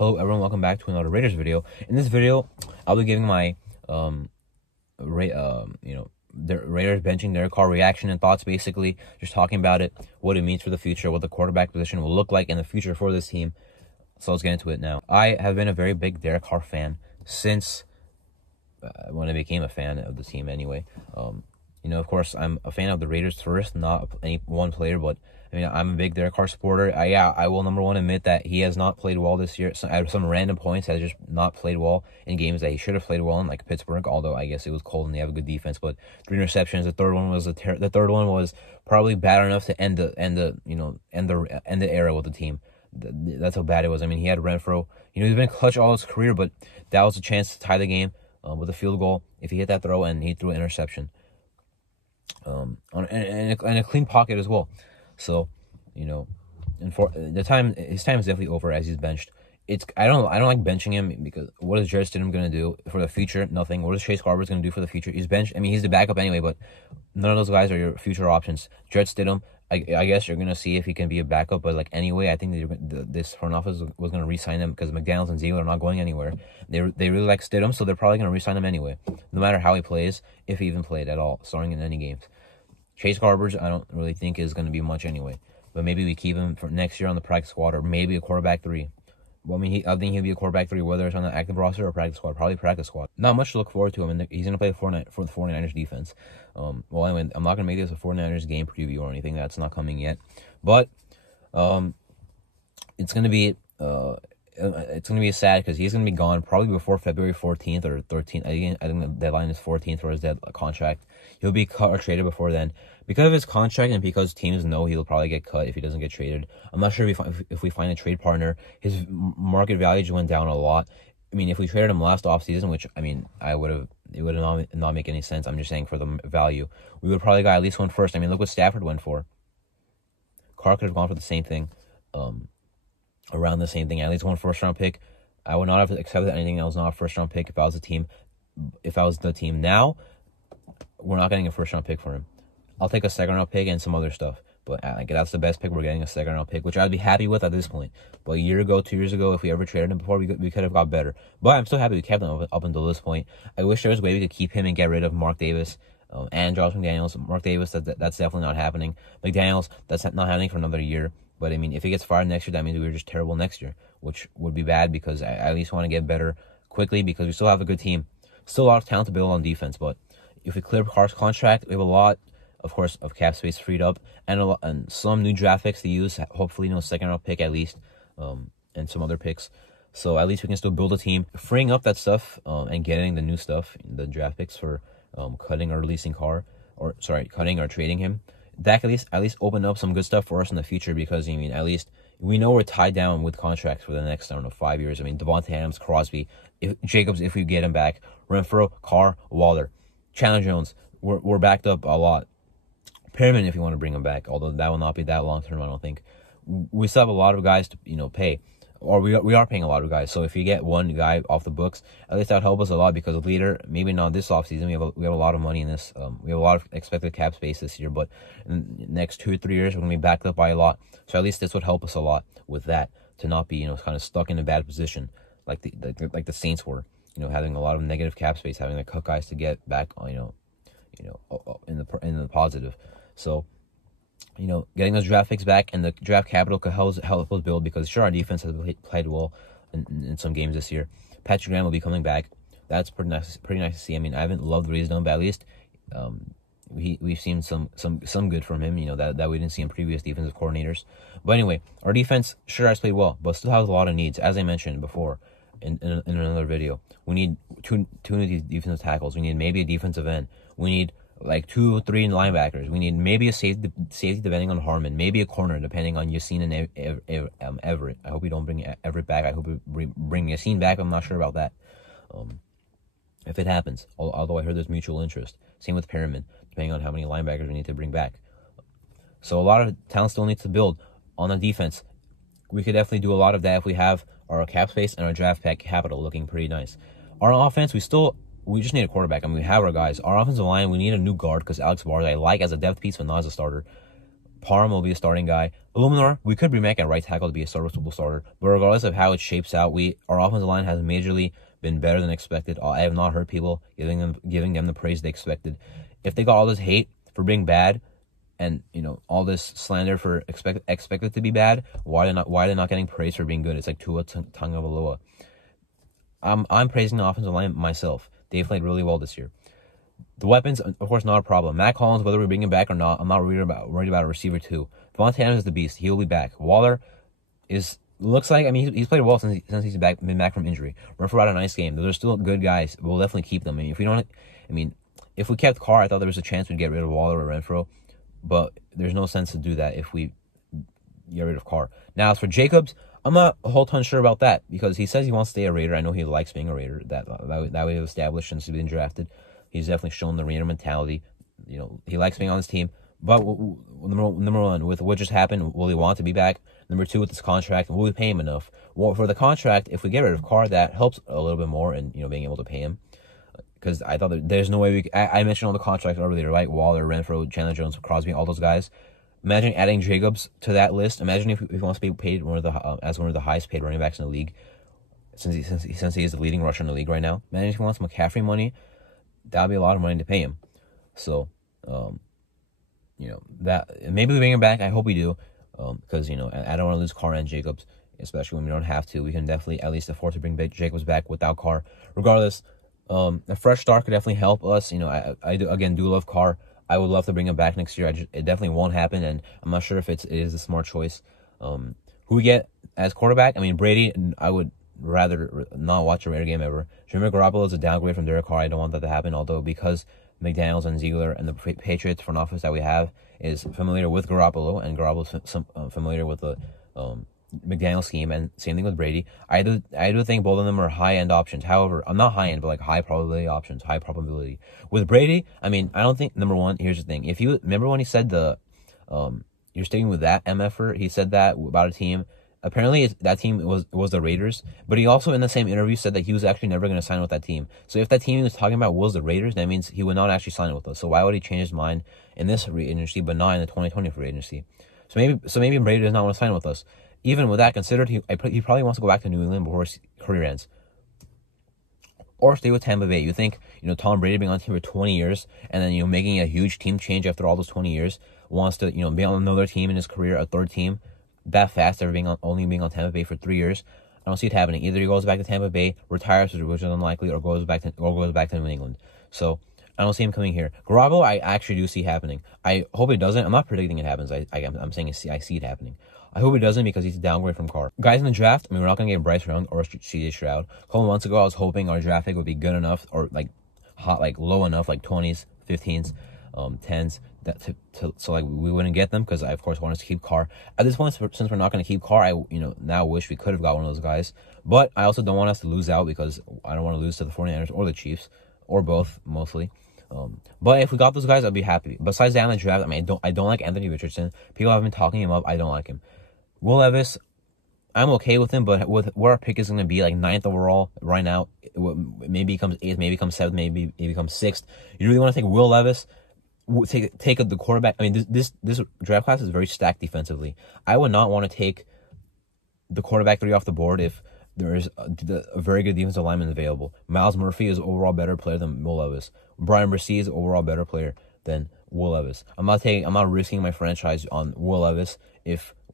Hello everyone, welcome back to another Raiders video. In this video, I'll be giving my the Raiders benching Derek Carr reaction and thoughts, basically just talking about it, what it means for the future, what the quarterback position will look like in the future for this team. So let's get into it now. I have been a very big Derek Carr fan since when I became a fan of the team anyway. Of course, I'm a fan of the Raiders first, not any one player, but I mean, I'm a big Derek Carr supporter. I will, number one, admit that he has not played well this year. At some random points, has just not played well in games that he should have played well in, like Pittsburgh. Although I guess it was cold and they have a good defense. But 3 interceptions. The third one was probably bad enough to end the era with the team. That's how bad it was. I mean, he had Renfro. He's been clutch all his career, but that was a chance to tie the game with a field goal if he hit that throw, and he threw an interception. And a clean pocket as well. So, and for the time, his time is definitely over as he's benched. I don't like benching him because what is Jarrett Stidham going to do for the future? Nothing. What is Chase Garbers going to do for the future? He's benched. I mean, he's the backup anyway, but none of those guys are your future options. Jarrett Stidham, I guess you're going to see if he can be a backup, but anyway, I think this front office was going to re-sign him because McDaniels and Ziegler are not going anywhere. They really like Stidham, so they're probably going to re-sign him anyway, no matter how he plays, if he even played at all, starting in any games. Chase Garbers, I don't really think is going to be much anyway. But maybe we keep him for next year on the practice squad, or maybe a quarterback 3. Well, I mean, I think he'll be a quarterback 3, whether it's on the active roster or practice squad. Probably practice squad. Not much to look forward to him. He's going to play for the 49ers defense. Well, anyway, I'm not going to make this a 49ers game preview or anything. That's not coming yet. But it's going to be sad because he's going to be gone probably before February 14th or 13th. I think the deadline is 14th for his contract. He'll be cut or traded before then. Because of his contract and because teams know he'll probably get cut if he doesn't get traded. I'm not sure if we find a trade partner. His market value just went down a lot. I mean, if we traded him last offseason, which, I mean, it would not make any sense. I'm just saying for the value. We would probably got at least one first. I mean, look what Stafford went for. Carr could have gone for the same thing. Around the same thing. At least one first-round pick. I would not have accepted anything that was not a first-round pick if I was the team. Now, we're not getting a first-round pick for him. I'll take a second-round pick and some other stuff. But that's the best pick. We're getting a second-round pick, which I'd be happy with at this point. But a year ago, 2 years ago, if we ever traded him before, we could have got better. But I'm still happy we kept him up until this point. I wish there was a way we could keep him and get rid of Mark Davis and Josh McDaniels. Mark Davis, that's definitely not happening. McDaniels, that's not happening for another year. But, I mean, if he gets fired next year, that means we were just terrible next year, which would be bad because I at least want to get better quickly because we still have a good team. Still a lot of talent to build on defense, but if we clear Carr's contract, we have a lot, of course, of cap space freed up and some new draft picks to use, hopefully, second-round pick at least, and some other picks. So at least we can still build a team. Freeing up that stuff and getting the new stuff, the draft picks for cutting or releasing Carr, cutting or trading him. That could at least open up some good stuff for us in the future because, I mean, at least we know we're tied down with contracts for the next, 5 years. I mean, Devontae Adams, Crosby, Jacobs, if we get him back, Renfro, Carr, Waller, Chandler Jones, we're backed up a lot. Perriman, if you want to bring him back, although that will not be that long-term, I don't think. We still have a lot of guys to, pay. Or we are paying a lot of guys. So if you get one guy off the books, at least that would help us a lot because later, maybe not this offseason, we have a lot of money in this. We have a lot of expected cap space this year, but in the next 2 or 3 years, we're going to be backed up by a lot. So at least this would help us a lot with that, to not be, kind of stuck in a bad position like the Saints were, having a lot of negative cap space, having to cut guys to get back, in the positive. So, getting those draft picks back and the draft capital could help us build because, sure, our defense has played well in some games this year. Patrick Graham will be coming back. That's pretty nice to see. I mean, I haven't loved what he's done, but at least we've seen some good from him, that we didn't see in previous defensive coordinators. But anyway, our defense sure has played well, but still has a lot of needs, as I mentioned before in another video. We need two of these defensive tackles. We need maybe a defensive end. We need 2 or 3 linebackers. We need maybe a safety depending on Harmon. Maybe a corner depending on Yassine and Everett. I hope we don't bring Everett back. I hope we bring Yassine back. I'm not sure about that. If it happens. Although I heard there's mutual interest. Same with Perriman, depending on how many linebackers we need to bring back. So a lot of talent still needs to build on the defense. We could definitely do a lot of that if we have our cap space and our draft pack capital looking pretty nice. Our offense, we just need a quarterback. I mean, we have our guys. Our offensive line, we need a new guard because Alex Bars I like as a depth piece, but not as a starter. Parham will be a starting guy. Illuminor, we could bring back at right tackle to be a serviceable starter. But regardless of how it shapes out, our offensive line has majorly been better than expected. I have not heard people giving them the praise they expected. If they got all this hate for being bad, and all this slander for expected to be bad, why they're not getting praise for being good? It's like Tua Tagovailoa. I'm praising the offensive line myself. They played really well this year. The weapons, of course, not a problem. Matt Collins, whether we bring him back or not, I'm not worried about a receiver too. Devontae Adams is the beast. He will be back. Waller looks like, he's played well since he's been back from injury. Renfrow had a nice game. Those are still good guys. We'll definitely keep them. If we kept Carr, I thought there was a chance we'd get rid of Waller or Renfrow, but there's no sense to do that if we get rid of Carr. Now, as for Jacobs, I'm not a whole ton sure about that because he says he wants to stay a Raider. I know he likes being a Raider. That we have established since he's been drafted. He's definitely shown the Raider mentality. He likes being on this team. But number one, with what just happened, will he want to be back? Number two, with this contract, will we pay him enough? Well, for the contract, if we get rid of Carr, that helps a little bit more in being able to pay him. Because I thought there's no way I mentioned all the contracts earlier, right? Waller, Renfrow, Chandler Jones, Crosby, all those guys. Imagine adding Jacobs to that list. Imagine if he wants to be paid one of the highest paid running backs in the league, since he is the leading rusher in the league right now. Imagine if he wants McCaffrey money. That would be a lot of money to pay him. So, that maybe we bring him back. I hope we do, because I don't want to lose Carr and Jacobs, especially when we don't have to. We can definitely at least afford to bring Jacobs back without Carr. Regardless, a fresh start could definitely help us. I do love Carr. I would love to bring him back next year. It definitely won't happen, and I'm not sure if it is a smart choice. Who we get as quarterback? Brady. I would rather not watch a Raider game ever. Jimmy Garoppolo is a downgrade from Derek Carr. I don't want that to happen, although because McDaniels and Ziegler and the Patriots front office that we have is familiar with Garoppolo, and Garoppolo's familiar with the McDaniel scheme, and same thing with Brady. I do think both of them are high-end options. However, I'm not high-end, but like high probability options, high probability. With Brady, I don't think, number one, here's the thing. If you remember when he said you're sticking with that MFer, he said that about a team. Apparently, that team was the Raiders, but he also in the same interview said that he was actually never going to sign with that team. So if that team he was talking about was the Raiders, that means he would not actually sign with us. So why would he change his mind in this free agency, but not in the 2020 free agency? So maybe Brady does not want to sign with us. Even with that considered, he probably wants to go back to New England before his career ends, or stay with Tampa Bay. You think Tom Brady being on the team for 20 years and then making a huge team change after all those 20 years, wants to be on another team in his career, a third team, that fast after only being on Tampa Bay for 3 years? I don't see it happening. Either he goes back to Tampa Bay, retires, which is unlikely, or goes back to New England. So I don't see him coming here. Garoppolo, I actually do see happening. I hope it doesn't. I'm not predicting it happens. I'm saying I see it happening. I hope it doesn't because he's a downgrade from Carr. Guys in the draft, we're not going to get Bryce Young or C.J. Stroud. A couple months ago, I was hoping our draft pick would be good enough or low enough, like 20s, 15s, 10s, so we wouldn't get them because I, of course, wanted to keep Carr. At this point, since we're not going to keep Carr, I now wish we could have got one of those guys. But I also don't want us to lose out because I don't want to lose to the 49ers or the Chiefs, or both, mostly. But if we got those guys, I'd be happy. Besides that, in the draft, I don't like Anthony Richardson. People have been talking him up. I don't like him. Will Levis, I'm okay with him, but with where our pick is going to be, like 9th overall right now, maybe becomes 8th, maybe becomes 7th, maybe becomes 6th. You really want to take Will Levis? Take the quarterback. This draft class is very stacked defensively. I would not want to take the quarterback 3 off the board if there is a very good defensive lineman available. Miles Murphy is overall better player than Will Levis. Brian Bresee is overall better player than Will Levis. I'm not risking my franchise on Will Levis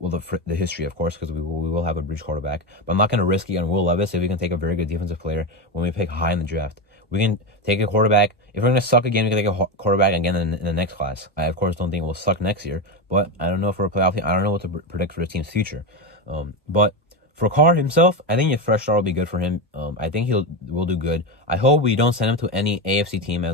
the history, of course, because we will have a bridge quarterback. But I'm not going to risk it on Will Levis if we can take a very good defensive player when we pick high in the draft. We can take a quarterback. If we're going to suck again, we can take a quarterback again in the next class. I, of course, don't think we'll suck next year, but I don't know if we're a playoff team. I don't know what to predict for the team's future. But for Carr himself, I think a fresh start will be good for him. I think will do good. I hope we don't send him to any AFC team.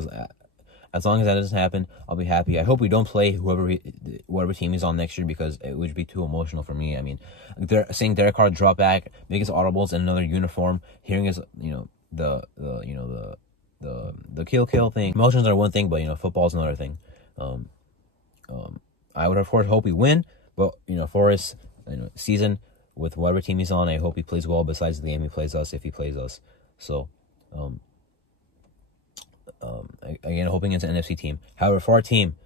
As long as that doesn't happen, I'll be happy. I hope we don't play whatever team he's on next year because it would be too emotional for me. They're seeing Derek Carr drop back, make his audibles in another uniform, hearing his the kill thing. Emotions are one thing, but football's another thing. I would of course hope we win, but for his season with whatever team he's on, I hope he plays well. Besides the game he plays us, if he plays us, so again hoping it's an NFC team. However, for our team,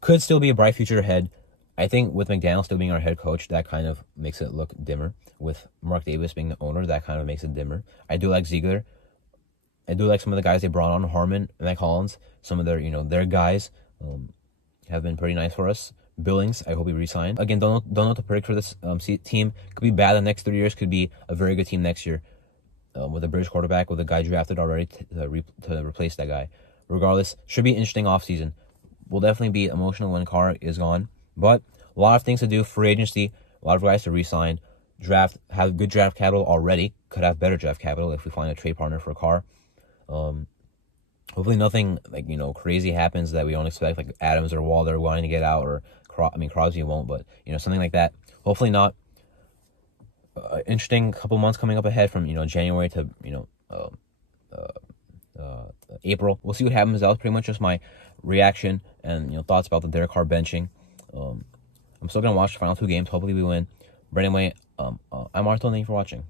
could still be a bright future ahead. I think with McDaniel still being our head coach, that kind of makes it look dimmer. With Mark Davis being the owner, that kind of makes it dimmer. I do like Ziegler. I do like some of the guys they brought on, Harmon and Mike Hollins. Some of their, their guys have been pretty nice for us. Billings, I hope he re-signed. Again, don't know what to predict for this team. Could be bad the next 3 years. Could be a very good team next year with a British quarterback, with a guy drafted already to replace that guy. Regardless, should be an interesting offseason. Will definitely be emotional when Carr is gone. But a lot of things to do. Free agency, a lot of guys to re-sign. Draft, have good draft capital already. Could have better draft capital if we find a trade partner for Carr. Hopefully nothing like crazy happens that we don't expect, like Adams or Waller wanting to get out, or Crosby won't, but something like that. Hopefully not. Interesting couple months coming up ahead from January to April. We'll see what happens. That was pretty much just my reaction and thoughts about the Derek Carr benching. I'm still gonna watch the final 2 games. Hopefully we win. But anyway, I'm Arthur. Thank you for watching.